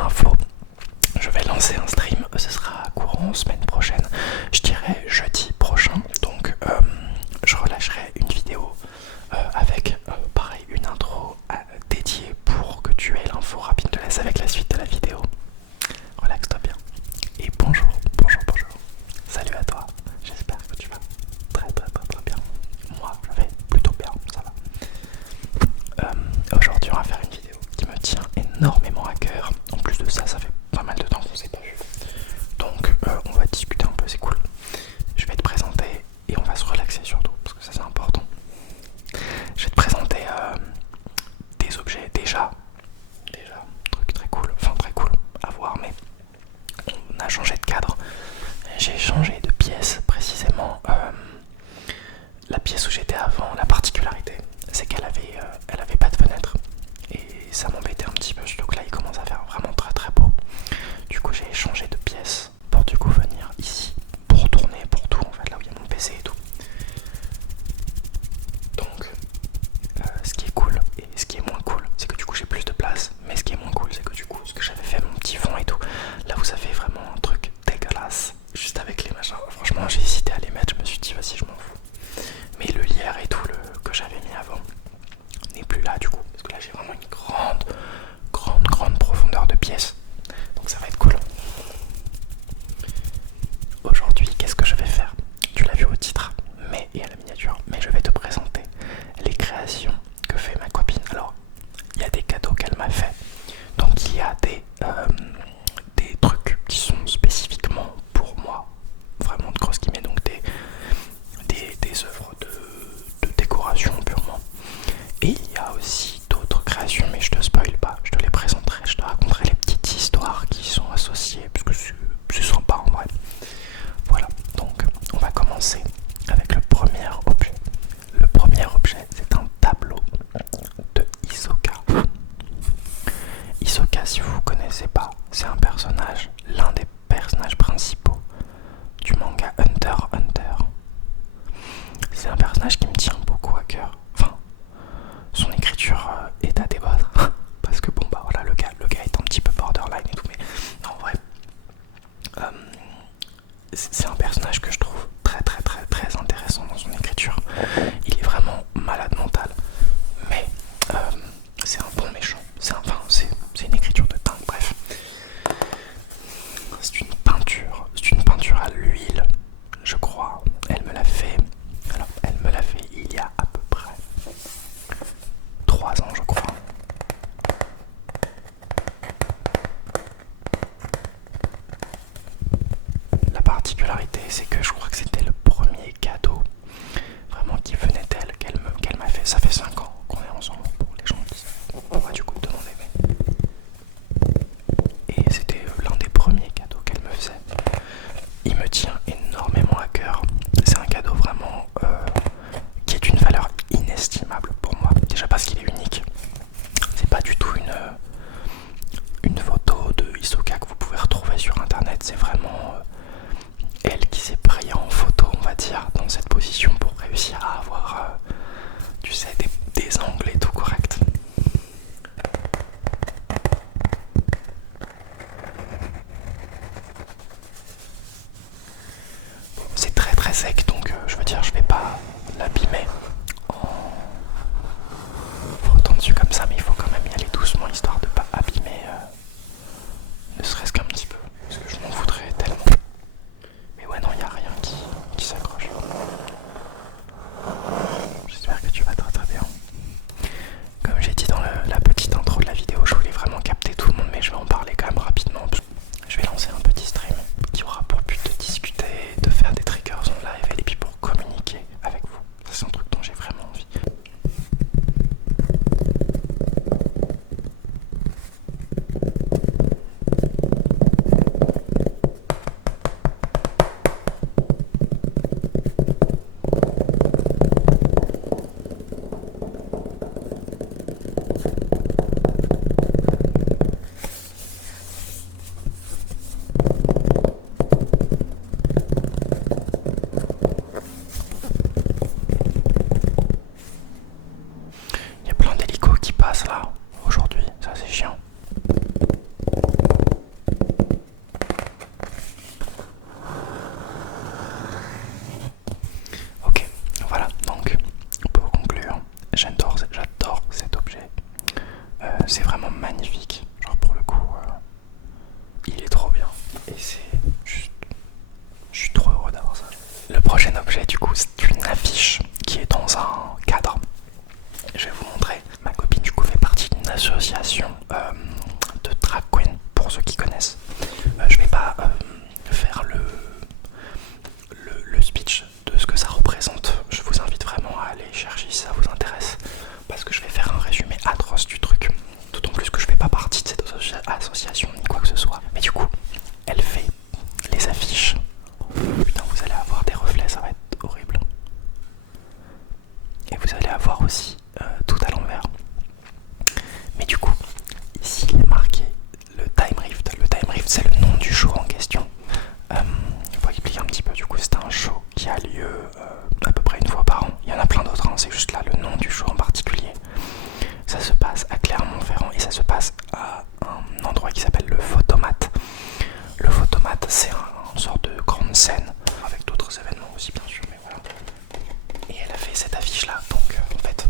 info, je vais lancer un stream, ce sera courant semaine prochaine, je dirais jeudi prochain, donc je relâcherai une vidéo avec pareil une intro dédiée pour que tu aies l'info rapide. Je te laisse avec la suite de la vidéo. Relaxe-toi bien. Et bonjour. Salut à toi. J'espère que tu vas très bien. Moi, je vais plutôt bien, ça va. Aujourd'hui, on va faire une vidéo qui me tient énormément à cœur. En plus de ça, ça fait pas mal de temps qu'on s'est pas vu. Donc, on va discuter un peu, c'est cool. Je vais te présenter et on va se relaxer surtout, parce que ça c'est important. Je vais te présenter des objets déjà, truc très cool, enfin très cool à voir, mais on a changé de cadre. J'ai changé de pièce précisément. La pièce où j'étais avant, la particularité, c'est qu'elle avait pas de fenêtre et ça m'embêtait un petit peu. Donc là, il commence à faire vraiment très beau. Du coup, j'ai changé de pièce pour du coup venir ici pour tourner, pour tout en fait, là où il y a mon PC et tout. Donc, ce qui est cool et ce qui est moins cool, c'est que du coup j'ai plus de place. Mais ce qui est moins cool, c'est que du coup, ce que j'avais fait, mon petit fond et tout, là vous avez vraiment un truc dégueulasse, juste avec les machins. Franchement, j'ai hésité à les mettre, je me suis dit, vas-y, je m'en fous. Mais le lierre et tout que j'avais mis avant n'est plus là du coup, parce que là j'ai vraiment une grande profondeur de pièce. Donc ça va être cool. Aujourd'hui, qu'est-ce que je vais faire? Tu l'as vu au titre et à la miniature, mais je vais te présenter les créations que fait ma copine. Alors, il y a des cadeaux qu'elle m'a fait. Donc il y a des trucs qui sont spécifiquement pour moi, vraiment de grosses guillemets, donc des œuvres de décoration purement. Et il y a aussi d'autres créations, mais je te spoil pas, je te les présenterai, je te raconterai les petites histoires qui sont associées, parce que c'est sympa en vrai. Voilà, donc on va commencer avec le premier objet. Le premier objet, c'est un tableau de Hisoka. Hisoka, si vous ne connaissez pas, c'est un personnage, l'un des personnages principaux du manga Hunter x Hunter. C'est un personnage qui me tient beaucoup à cœur. Enfin, son écriture est à débattre. Parce que bon bah voilà, le gars est un petit peu borderline et tout, mais non, en vrai, c'est un personnage que je trouve très intéressant dans son écriture. Il est vraiment malade mental, mais c'est un bon méchant. C'est une écriture de dingue, bref. C'est une peinture à l'huile, je crois. Elle me l'a fait il y a à peu près 3 ans, je crois. La particularité, c'est que je crois que c'était le premier cadeau vraiment qui venait d'elle, qu'elle m'a fait. Ça fait 5 ans qu'on est ensemble, pour les gens qui pourraient du coup demander. Et c'était l'un des premiers cadeaux qu'elle me faisait. Il me tient énormément à cœur. C'est un cadeau vraiment qui est d'une valeur inestimable pour moi. Déjà parce qu'il est unique. C'est pas du tout une photo de Hisoka que vous pouvez retrouver sur internet. C'est vraiment elle qui s'est pris en photo c'est vraiment magnifique. Genre pour le coup, il est trop bien. Et c'est juste... Je suis trop heureux d'avoir ça. Le prochain objet du coup, c'est une affiche qui est dans un cadre. Je vais vous montrer. Ma copine du coup fait partie d'une association de drag queen, pour ceux qui connaissent. Je vais pas faire le speech de ce que ça représente. Je vous invite vraiment à aller chercher si ça vous intéresse, parce que je vais faire un résumé atroce du truc. D'autant plus que je fais pas partie de cette association ni quoi que ce soit. Mais du coup, elle fait les affiches. Putain, vous allez avoir des reflets, ça va être horrible. Et vous allez avoir aussi tout à l'envers. Mais du coup, ici il est marqué le Time Rift. Le Time Rift, c'est le nom du show en question. Il faut expliquer un petit peu. Du coup, c'est un show qui a lieu à peu près une fois par an. Il y en a plein d'autres, hein. C'est juste là le nom du show en particulier. Ça se passe à Clermont-Ferrand et ça se passe à un endroit qui s'appelle le Photomate. Le Photomate, c'est une sorte de grande scène avec d'autres événements aussi, bien sûr. Mais voilà. Et elle a fait cette affiche là. Donc, en fait,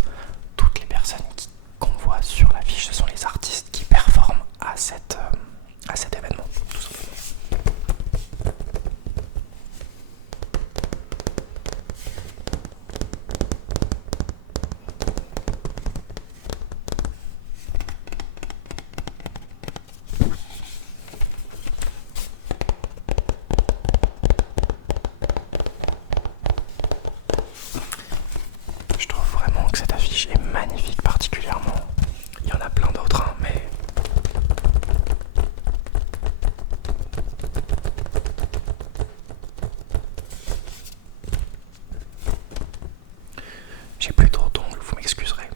toutes les personnes qu'on voit sur l'affiche, ce sont les artistes qui performent à cet événement, tout simplement. Je trouve vraiment que cette affiche est magnifique particulièrement. Il y en a plein d'autres, hein, mais... J'ai plus trop d'ongles, vous m'excuserez.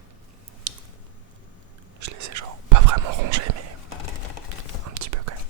Je les ai genre pas vraiment rongés, mais un petit peu quand même.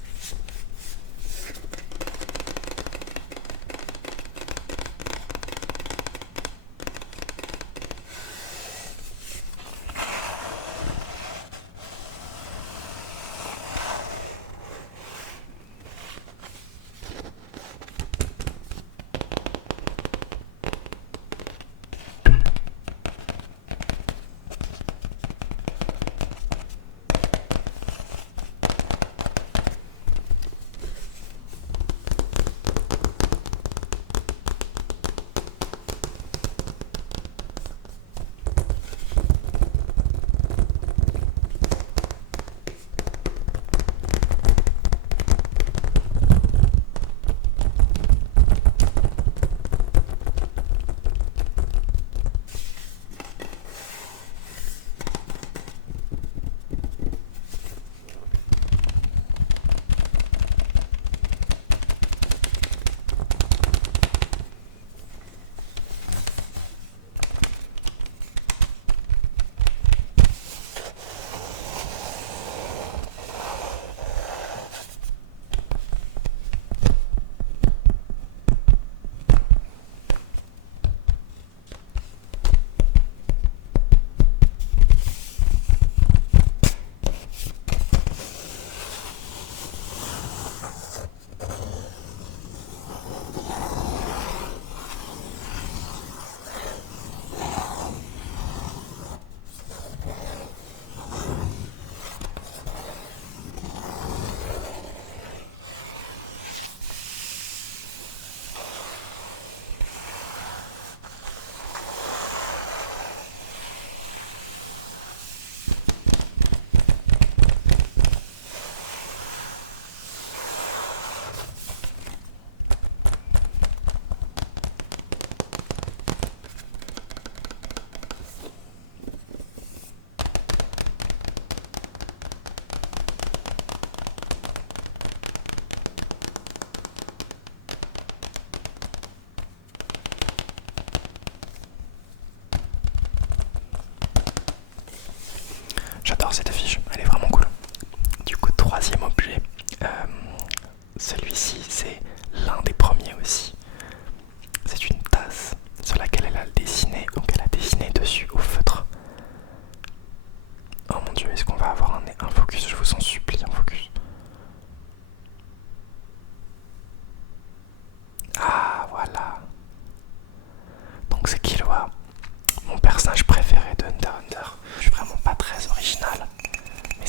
J'adore cette affiche, elle est vraiment cool. Du coup, troisième objet, celui-ci c'est l'un des premiers aussi. C'est une tasse sur laquelle elle a dessiné, donc elle a dessiné dessus au feutre. Oh mon dieu, est-ce qu'on va avoir un focus? Je vous en supplie, un focus. Ah voilà. Donc c'est Killua, mon personnage préféré de Hunter x Hunter. Je suis vraiment pas très original, mais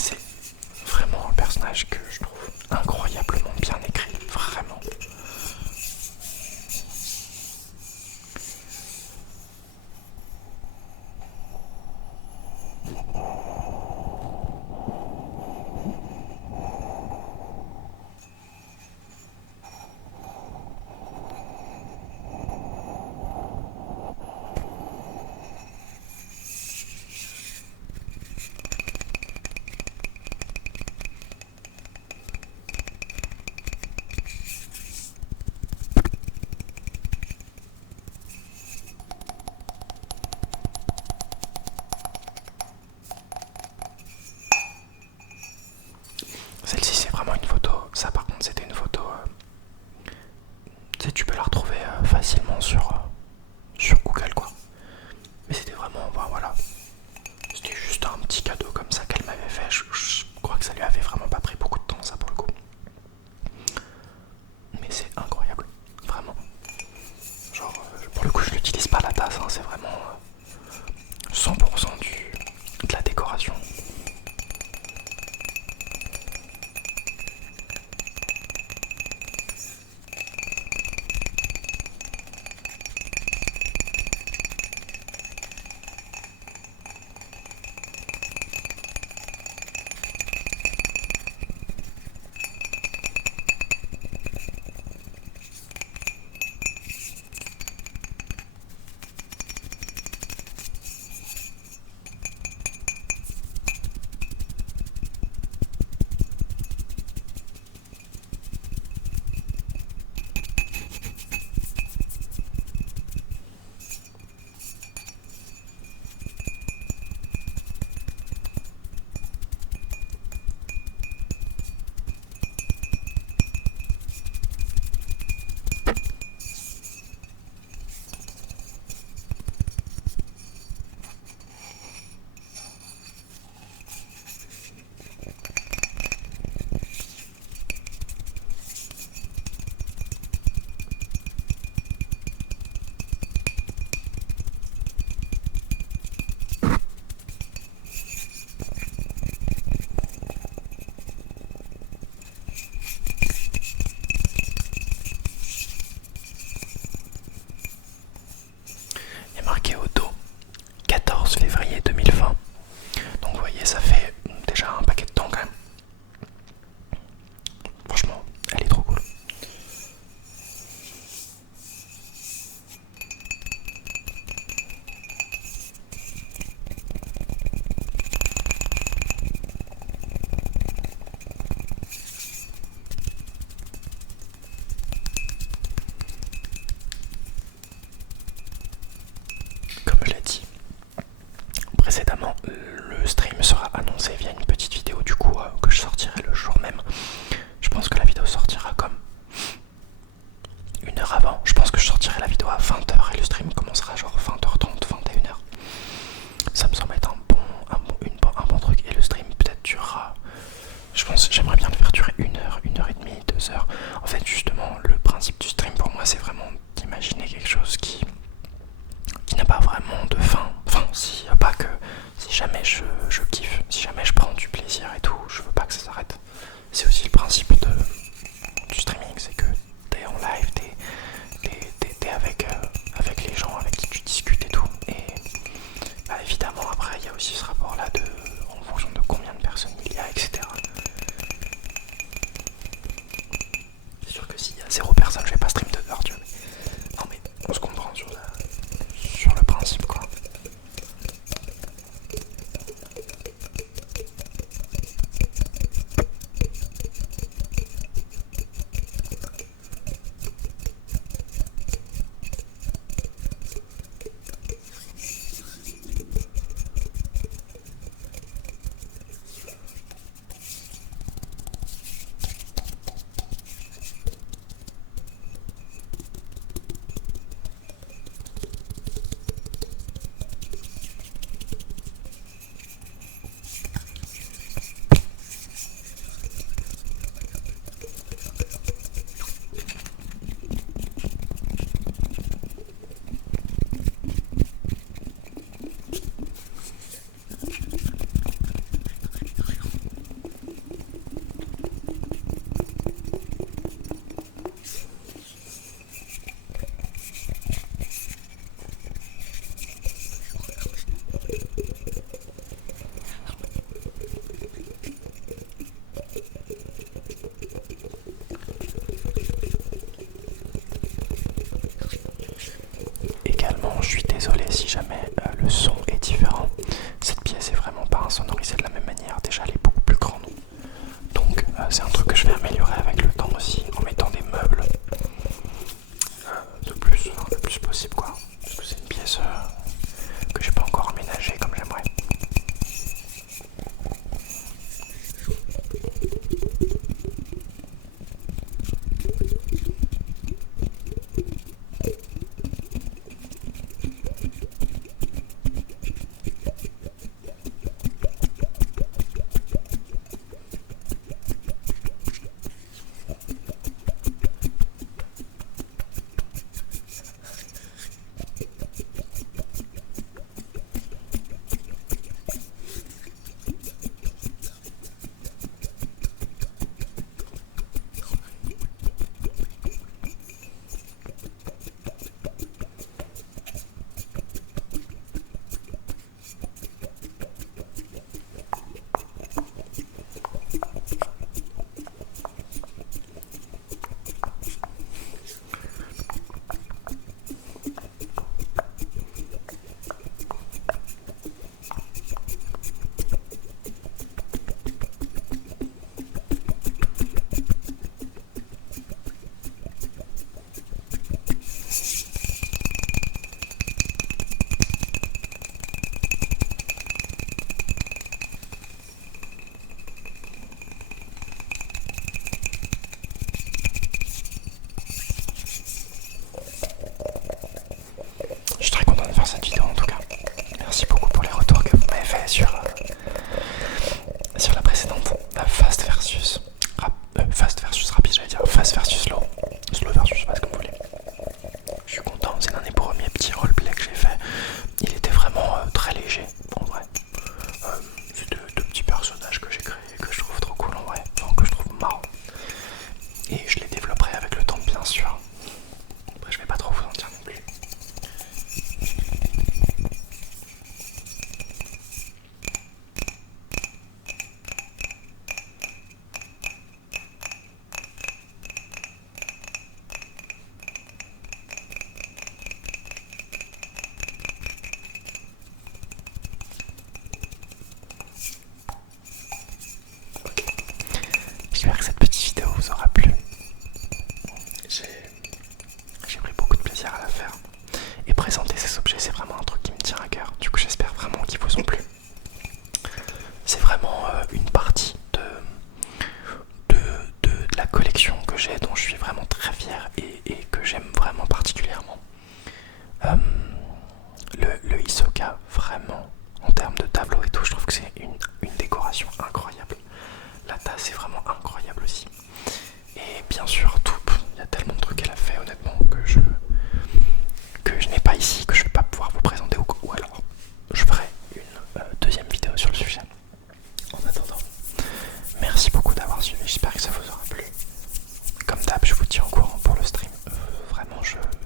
Celle-ci c'est vraiment une photo, ça par contre c'était une photo, tu sais, tu peux la retrouver facilement sur Google quoi. Mais c'était vraiment, bah, voilà, c'était juste un petit cadeau comme ça qu'elle m'avait fait. Je crois que ça lui avait vraiment pas pris beaucoup de temps ça pour le coup. Mais c'est incroyable, vraiment. Genre, pour le coup je l'utilise pas la tasse, hein, c'est vraiment 100% de la décoration. Il y a marqué au dos 14 février 2020. Donc vous voyez, ça fait déjà un paquet de temps quand même. Franchement, elle est trop cool. Comme je l'ai dit précédemment, le stream sera annoncé via une petite vidéo du coup que je sortirai le jour même. Je pense que la vidéo sortira comme une heure avant. Je pense que je sortirai la vidéo à 20h et le stream commencera genre 20h30, 21h. Ça me semble être un bon truc. Et le stream peut-être durera, je pense, j'aimerais bien le faire durer 1 heure, 1h30, 2 heures. En fait justement le principe du stream pour moi c'est vraiment d'imaginer quelque chose qui n'a pas vraiment de fin. Enfin si, pas que si jamais je kiffe, si jamais je prends du plaisir et tout, je veux pas que ça s'arrête. C'est aussi le principe du streaming, c'est que t'es en live, t'es avec les gens avec qui tu discutes et tout. Et bah, évidemment après il y a aussi ce rapport là en fonction de combien de personnes il y a, etc. C'est sûr que s'il y a 0 personne, je vais pas stream 2 heures, tu vois. Non mais on se comprend sur le principe quoi. Également, je suis désolé si jamais le son est différent. Cette pièce est vraiment pas insonorisée de la même manière. Déjà, elle est beaucoup plus grande. Donc, c'est un truc que je vais améliorer avec le temps aussi en mettant des meubles de plus, le plus possible, quoi. Parce que c'est une pièce que j'ai pas encore aménagée comme j'aimerais.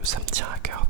ça me tient à cœur